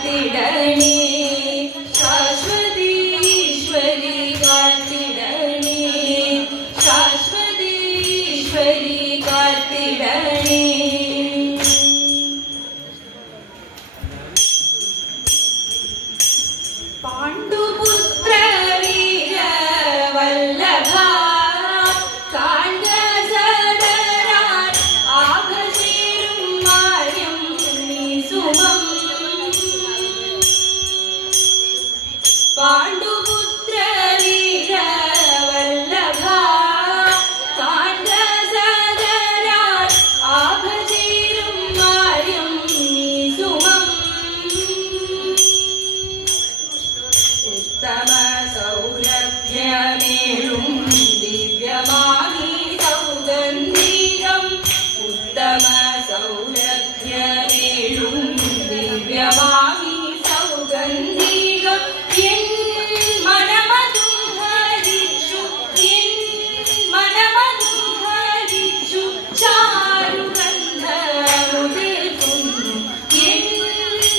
കാത്തിടണേ ശാശ്വതീശ്വരി കാത്തിടണേ ശാശ്വതീശ്വരി കാത്തിടണേ പാണ്ഡുപുത്ര വീര വല്ലഭ കാണ്ഡസദരാൻ ആഭസേരും മാര്യം സുമം പാണ്ഡുപുത്ര വീര വല്ലഭ കാണ്ഡസദരാൻ ആഭസേരും മാര്യം സുമം ഉത്തമ സൗരഭ്യമേഴും ദിവ്യമാമി സൗഗന്ധികം ഉത്തമ സൗരഭ്യമേഴും ദിവ്യമാമി സൗഗന്ധികം എൻ മനമതും ഹരിച്ചു എൻ മനമതും ഹരിച്ചു ചാരുഗന്ധമുതിർക്കുന്നു എൻ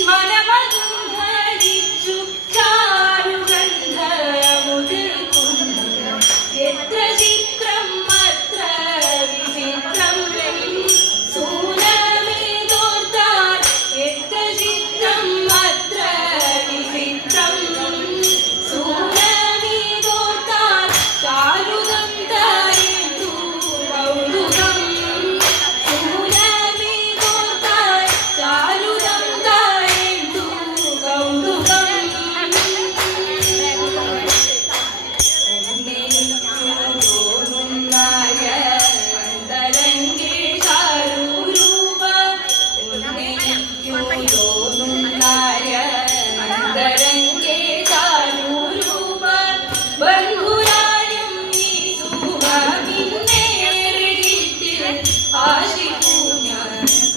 മനമതും ഹരിച്ചു ചാരുഗന്ധമുതിർക്കുന്നു എത്ര ചിത്രം അത്ര വിചിത്രം സൂനമേ തോർത്താൽ എത്ര ചിത്രം അത്ര വിചിത്രം സൂനമേ തോർത്താൽ ചാരുദം തായേന്ദു കൗതുകം സൂനമേ തോർത്താൽ ചാരുദം തായേന്ദു കൗതുകം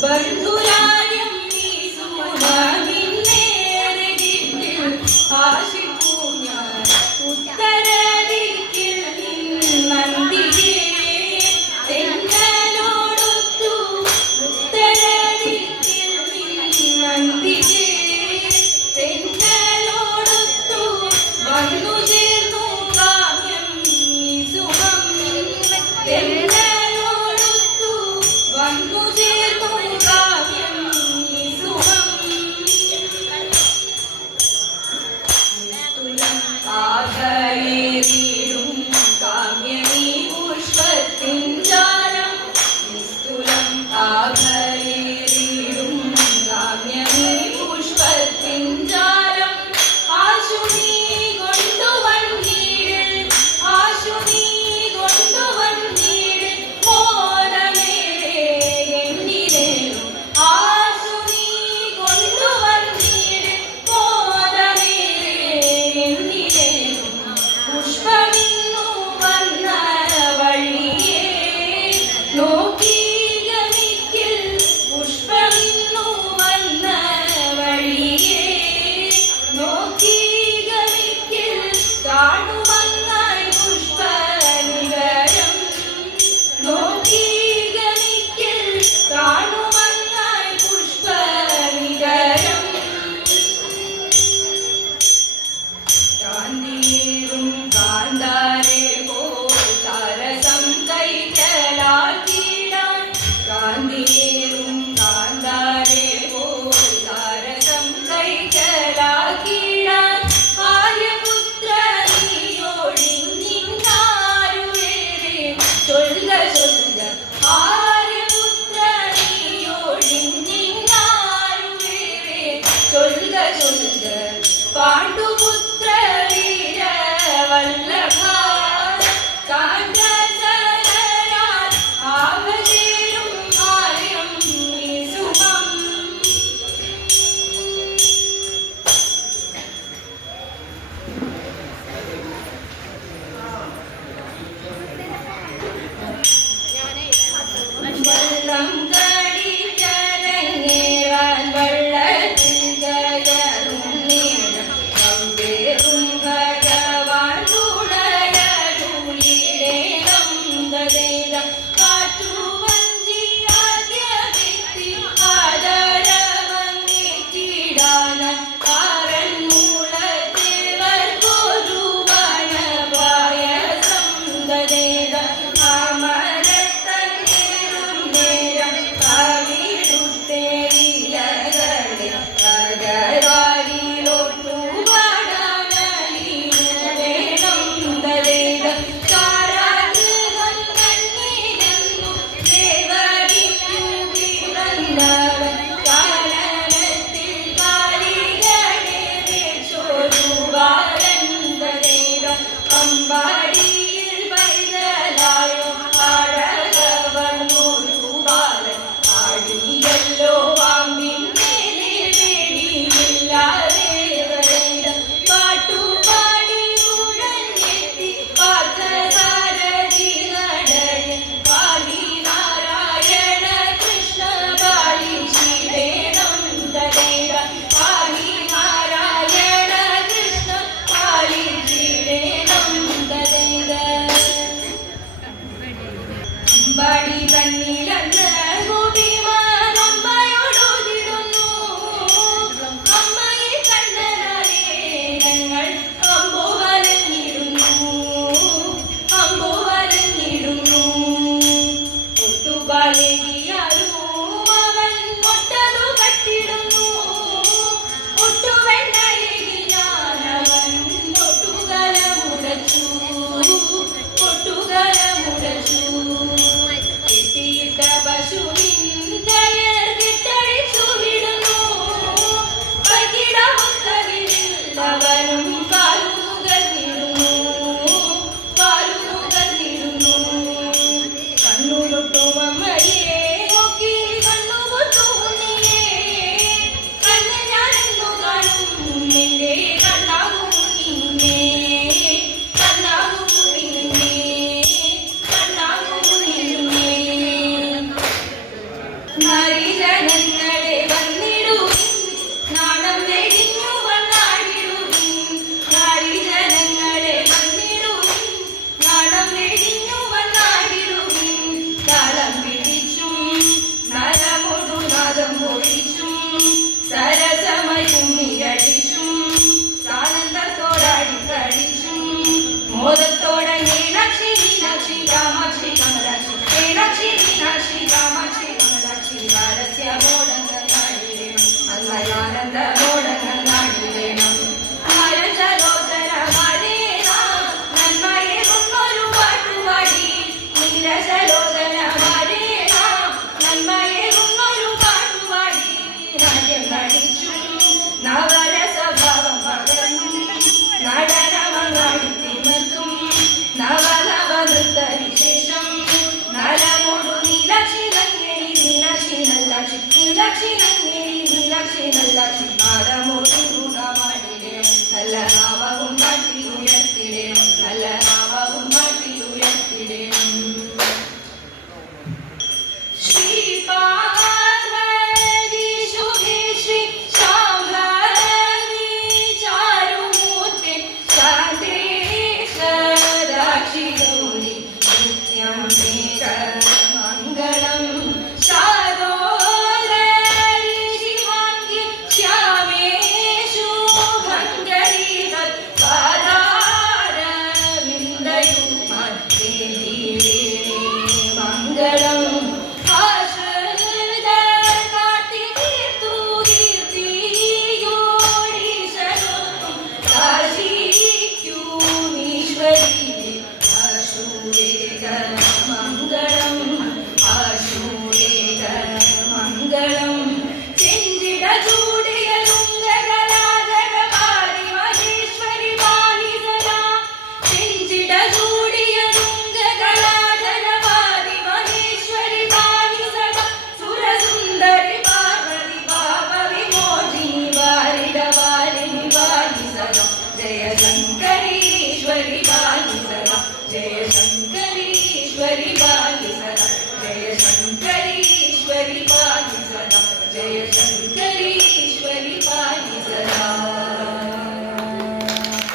ബന്ധുരായം നീ സുമമിന്നേറിൽ ആശിപ്പൂഞ്ഞ ഉത്തരദിക്കിൽ നന്ദിയേ തെന്നലോടൊത്തു ഉത്തരദിക്കിൽ നന്ദിയേ തെന്നലോടൊത്തു വന്നു ചേർന്നു കാമ്യം നീ സുഖം തെന്നലോടൊത്തു വന്നു ചേർന്നു കാമ്യം നീ സുഖം ആകയേറിയിടും കാമ്യനീ പുഷ്പത്തിൻ ജാലം നിസ്തുലം ആകയേറിയിടും കാമ്യനീ പുഷ്പത്തിൻ ജാലം ആശു നീ കൊണ്ടുവന്നീടിൽ ആശു നീ കൊണ്ടുവന്നീടിൽ മോനമേരെ എന്നിലേനും ആശു നീ കൊണ്ടുവന്നീടിൽ മോനമേരെ എന്നിലേനും പുഷ്പമിന്നു വന്ന വഴിയേ നോക്കി ഗമിക്കിൽ പുഷ്പമിന്നു വന്ന വഴിയേ നോക്കി ഗമിക്കിൽ കാണുമങ്ങായി പുഷ്പനികരം നോക്കി ഗമിക്കിൽ കാണുമങ്ങായി പുഷ്പനികരം കാന്തീരും കാന്താരേ പോ സരസം കൈക്കലാക്കിടാൻ കാന്തീരും കാന്താരേ പോ സരസം കൈക്കലാക്കിടാൻ ആര്യപുത്ര നീയൊഴിഞ്ഞിന്നാരുവേറെ ചൊല്ലുക ചൊല്ലുക ആര്യപുത്ര നീയൊഴിഞ്ഞിന്നാരുവേറെ ചൊല്ലുക ചൊല്ലുക പാണ്ഡുപുത്ര വീര വല്ലഭ കാണ്ട